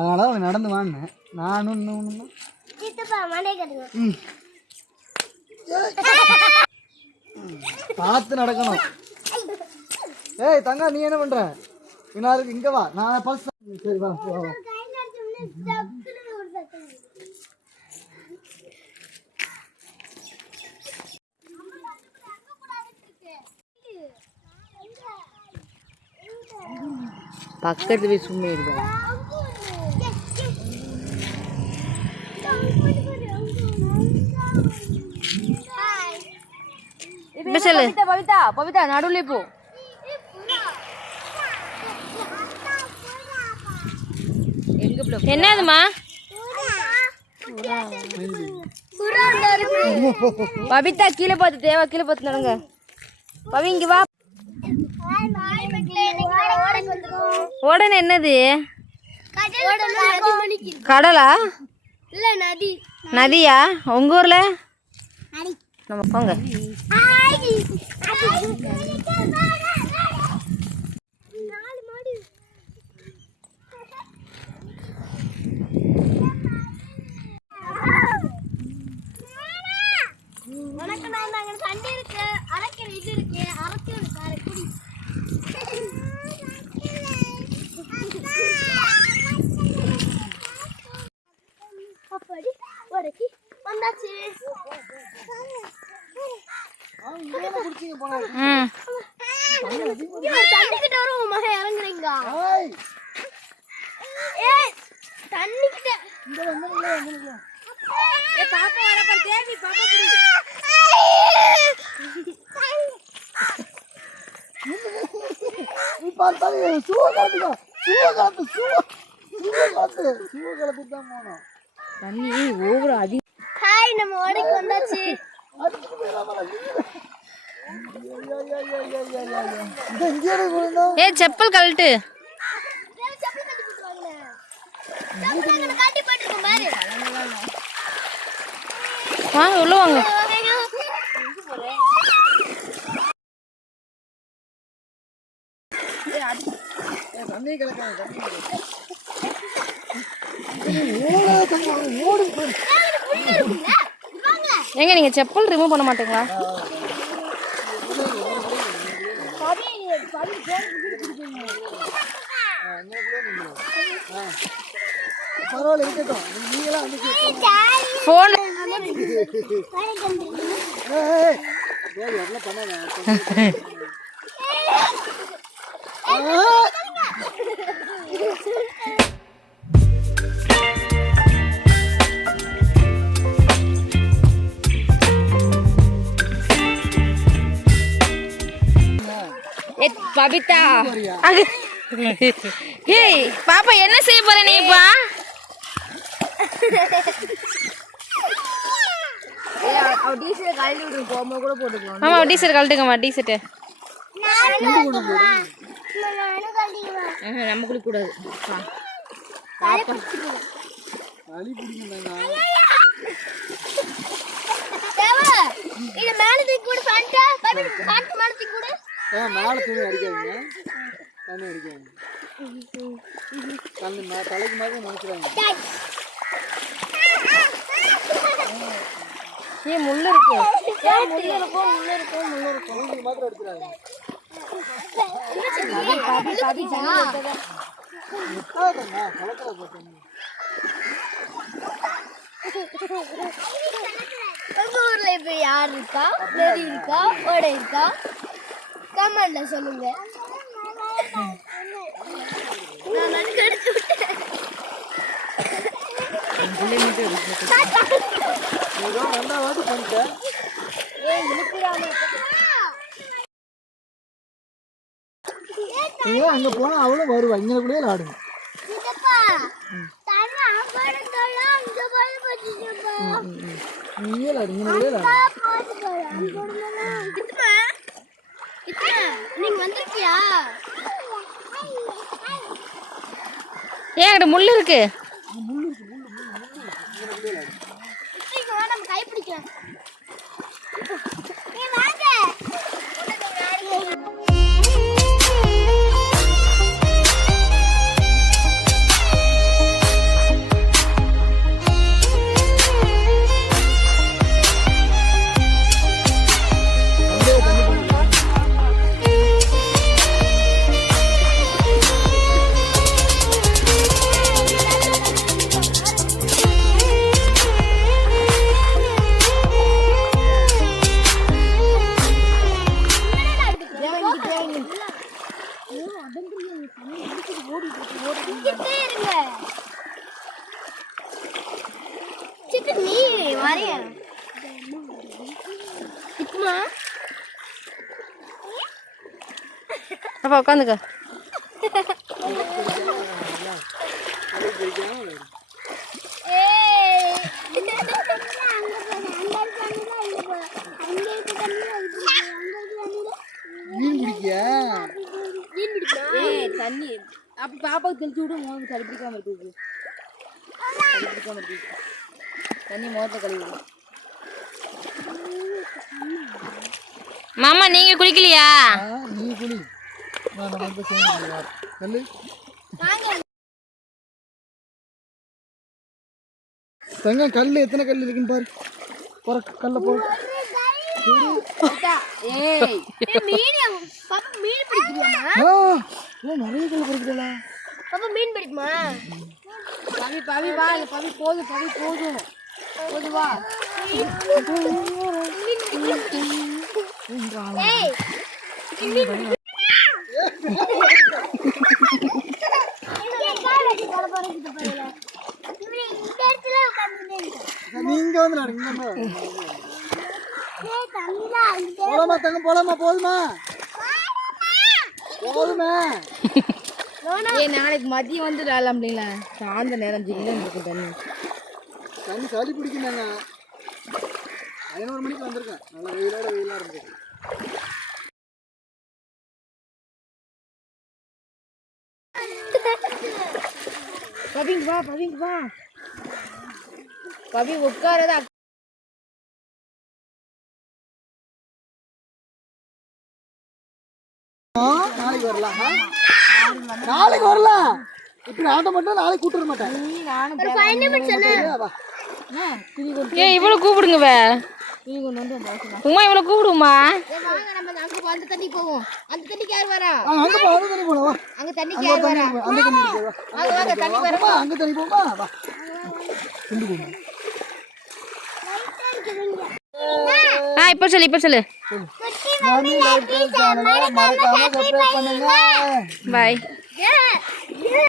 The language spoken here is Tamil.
அதனால அவன் நடந்து வாங்கினேன். நானும் பார்த்து நடக்கணும். ஏய் தங்கா, நீ என்ன பண்ற? இன்னாருக்கு இங்க வா, நான் பஸ். சரி வா வா. பக்கத்து போய் சும்மா இருக்கா. பவிதா பவிதா நடுவுல போ. என்னதுமா? பவிதா கீழே பார்த்து தேவா கீழே பார்த்து நடங்க. பவி இங்க வா. உடனே என்னது? கடலா? நதியா உங்க ஊர்ல? நம்ம போங்க. தண்ணி ஓவர அதி. ஹாய், நம்ம ஓடைக்கு வந்தாச்சு. ஏ செப்பல் கழட்டு. வாங்க உள்ள வாங்க. எங்க நீங்க செப்பல் ரிமூவ் பண்ண மாட்டீங்களா? போன் பபிதா. ஏய் பாப்பா, என்ன செய்ய போற நீ இப்ப? ஆமா டீஷர்ட் கழட்டுங்கம்மா. டீஷர்ட் நம்ம குளிக்க கூடாது. மேல துணி அடிக்காதீங்க, தண்ணி அடிக்காதீங்க. தலைக்கு மாதிரி நினைக்கிறாங்க. ஏன் முள்ளு இருக்கு? முள்ளு மாத்திரம் எடுத்துறாங்க. உங்க ஊர்ல இப்ப யார் இருக்கா? நதி இருக்கா? ஓடை இருக்கா? கமெண்ட்ல சொல்லுங்க. நான் நடுக்கு எடுத்து விட்டேன். ரெண்டாவது பண்ணிட்டேன். அங்க போனா அவளும் வருவா. இங்க கூட விளையாடுங்க. நீங்க விளையாடு, இங்க விளையாடு. நீங்க வந்திருக்கியா? ஏன் முள்ளு இருக்கு? நம்ம கை பிடிக்கலாம். குளிச்சிட்டே இருங்க. சிட்டு நீ வரையா சிக்குமா அப்பா உட்காந்துக்க. தண்ணி அப்ப பாப்பாவுக்கு தெளிச்சு விடு. மோகம் சளி பிடிக்காம இருக்குது. தண்ணி மோகத்தை கழுவி விடு. மாமா நீங்க குளிக்கலையா? நீ குளி. நான் வந்து சேர்ந்து கல்லு. தங்கம் கல்லு எத்தனை கல் இருக்குன்னு பாரு. போற கல்ல போ. ஏய் மீன் பாப்பா மீன் பிடிக்குமா? நிறைய கல் பிடிக்கல. பாப்பா மீன் பிடிக்குமா? பவி பவி வா. பவி போதும். பவி போதும். போது வா. ஏய் நீங்க வந்து போலாமா தங்கம்? போலாமா? போதுமா? போதுமே. நாளைக்கு மதியம் வந்து விளையாடலாம் அப்படிங்களா? சாயந்த நேரம் ஜில்லுன்னு இருக்கும் தண்ணி. தண்ணி சளி பிடிக்குந்தாங்க. 11 மணிக்கு வந்திருக்கேன். நல்லா வெயிலா இருந்தது. பவிங்க வா. பவிங்க வா. பவி உட்காரதா. நாளைக்கு வரலாம். நாளைக்கு வரலாம். இப்ப ஆட்ட மாட்டேன். நாளைக்கு கூட்டு வர மாட்டேன். ஏய் இவ்வளவு கூப்பிடுங்க. உமா இவ்வளவு கூப்பிடுமா? அந்த தண்ணி போவோம். அந்த தண்ணிக்கு யார் வரா? அங்க போ. அந்த தண்ணி போலாம். வா. அங்க தண்ணிக்கு யார் வரா? அந்த தண்ணி போ. வாங்க தண்ணி வரமா? அங்க தண்ணி போமா. வா. கொண்டு போ. இப்ப சொல்லு. மறக்காம சப்ஸ்கிரைப் பண்ணுங்க. பாய்.